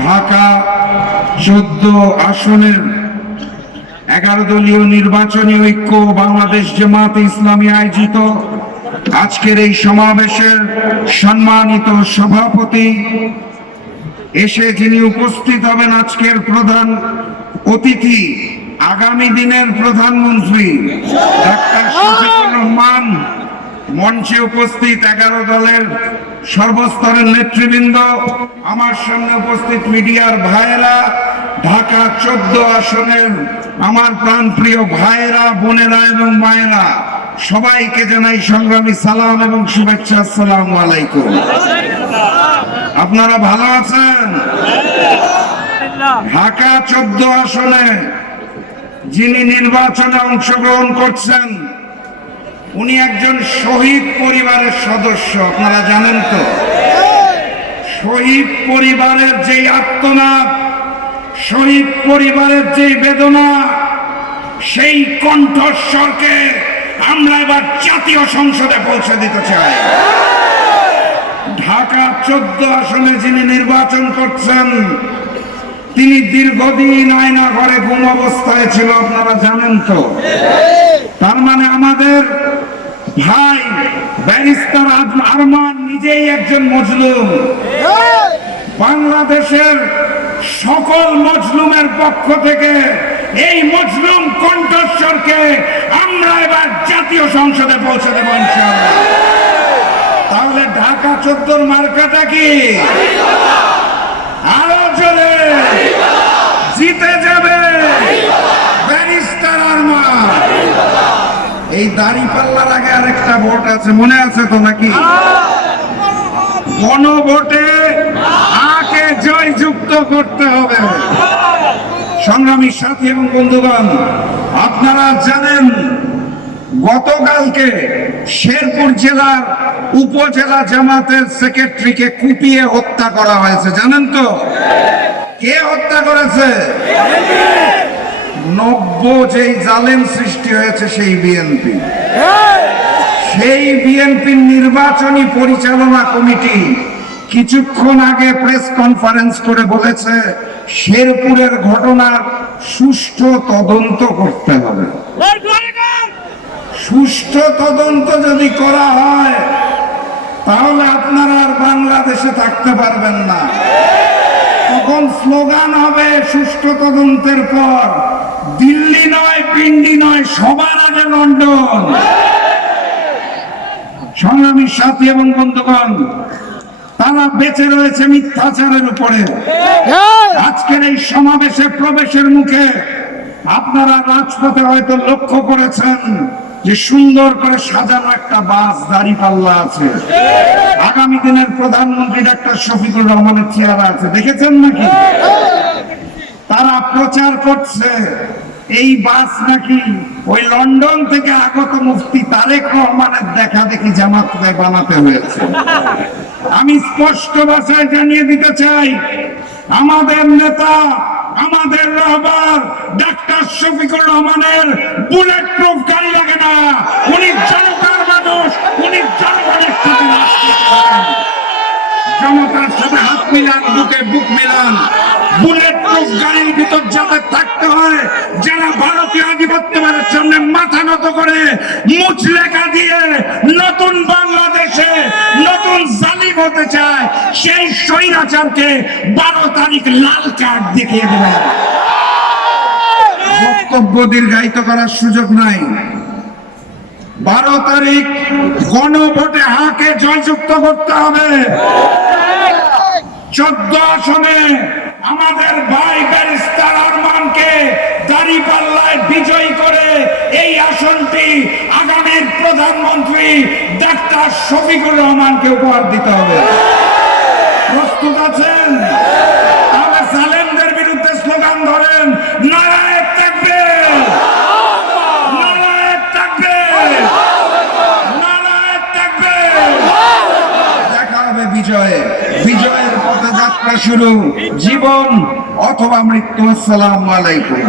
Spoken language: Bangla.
ঢাকা 14 আসনের 11 দলীয় নির্বাচনী ঐক্য বাংলাদেশ জামায়াতে ইসলামী আয়োজিত আজকের এই সমাবেশের সম্মানিত সভাপতি, এসে যিনি উপস্থিত হবেন আজকের প্রধান অতিথি, আগামী দিনের প্রধানমন্ত্রী ডাক্তার শফিকুর রহমান, মঞ্চে উপস্থিত 11 দলের সর্বস্তরের নেতৃবৃন্দ, আমার সামনে উপস্থিত মিডিয়ার ভাইয়েরা, ঢাকা 14 আসনের আমার প্রাণপ্রিয় ভাইয়েরা, বোনেরা এবং মায়েরা, সবাইকে জানাই সংগ্রামী সালাম এবং শুভেচ্ছা। আসসালামু আলাইকুম। আপনারা ভালো আছেন? ঢাকা 14 আসনে যিনি নির্বাচনে অংশগ্রহণ করছেন উনি একজন শহীদ পরিবারের সদস্য। আপনারা জানেন তো, শহীদ পরিবারের যেই আর্তনাদ, শহীদ পরিবারের যেই বেদনা, সেই কণ্ঠস্বরকে আমরা এবার জাতীয় সংসদে পৌঁছে দিতে চাই। ঢাকা 14 আসনে যিনি নির্বাচন করছেন তিনি দীর্ঘদিন আয়না ঘরে গুম অবস্থায় ছিল, আপনারা জানেন তো। তার মানে আমাদের ভাই ব্যারিস্টার আরমান নিজেই একজন মজলুম। বাংলাদেশের সকল মজলুমের পক্ষ থেকে এই মজলুম কণ্ঠস্বরকে আমরা এবার জাতীয় সংসদে পৌঁছে দেব ইনশাআল্লাহ। তাহলে ঢাকা 14 মার্কাটা কি? আরো জোরে জিতে যাবে ব্যারিস্টার আরমান। এই দাঁড়িপাল্লার আগে আরেকটা ভোট আছে, মনে আছে তো নাকি? গণভোটে আকে জয়যুক্ত করতে হবে। সংগ্রামী সাথী এবং বন্ধুগণ, আপনারা জানেন গতকালকে শেরপুর জেলার উপজেলা জামাতের সেক্রেটারিকে কুপিয়ে হত্যা করা হয়েছে, জানেন তো? কে হত্যা করেছে? নব্য যেই জালেম সৃষ্টি হয়েছে সেই বিএনপি। সেই বিএনপির নির্বাচনী পরিচালনা কমিটি কিছুক্ষণ আগে প্রেস কনফারেন্স করে বলেছে শেরপুরের ঘটনার সুষ্ঠু তদন্ত করতে হবে। সুষ্ঠু তদন্ত যদি করা হয় তাহলে আপনারা আর বাংলাদেশে থাকতে পারবেন না। তখন স্লোগান হবে সুষ্ঠু তদন্তের পর দিল্লি নয়, পিন্ডি নয়, সবার আগে লন্ডন। সংগ্রামী সাথী এবং বন্ধুগণ, তারা বেঁচে রয়েছে মিথ্যাচারের উপরে। আজকের এই সমাবেশে প্রবেশের মুখে আপনারা রাজপথে হয়তো লক্ষ্য করেছেন যে সুন্দর করে সাজানো একটা বাস দাঁড়িপাল্লা আছে, আগামী দিনের প্রধানমন্ত্রী ডাক্তার শফিকুর রহমানের চেহারা আছে, দেখেছেন নাকি? তারা প্রচার করছে এই বাস নাকি ওই লন্ডন থেকে আগত মুফতি তারেক রহমানের দেখা দেখি জামাত বানাতে হয়েছে। আমি স্পষ্ট ভাষায় জানিয়ে দিতে চাই, আমাদের নেতা, আমাদের রাহবার ডাক্তার শফিকুর রহমানের বুলেট প্রুফ গাড়ি লাগে না। উনি জনতার মানুষ, উনি জনগণের সাথে জনতার সাথে হাত মিলান, বুকে বুক মিলান। বুলেট প্রুফ গাড়ির ভিতর যাদের থাকতে হয়, যারা ভারতীয় আধিপত্যবাদের সামনে মাথা নত করে মুচলেখা দিয়ে নতুন বাংলাদেশে নতুন জালিম হতে চায়, সেই স্বৈরাচারকে 12 তারিখ লাল কার্ড দেখিয়ে দেবে। বক্তব্য দীর্ঘায়িত করার সুযোগ নাই। 12 তারিখ গণভোটে হাকে জয়যুক্ত করতে হবে। 14 আসনে আমাদের ভাই ব্যারিস্টার আরমানকে দাঁড়িপাল্লায় বিজয়ী করে এই আসনটি আগামীর প্রধানমন্ত্রী ডাক্তার শফিকুর রহমানকে উপহার দিতে হবে। প্রস্তুত আছেন? তাহলে জালেমদের বিরুদ্ধে স্লোগান ধরেন, নারায়ে তাকবীর, নারায়ে তাকবীর, নারায়ে তাকবীর। দেখা হবে বিজয়ে। বিজয়ের পথে যাত্রা শুরু, জীবন অথবা মৃত্যু। আসসালামু আলাইকুম।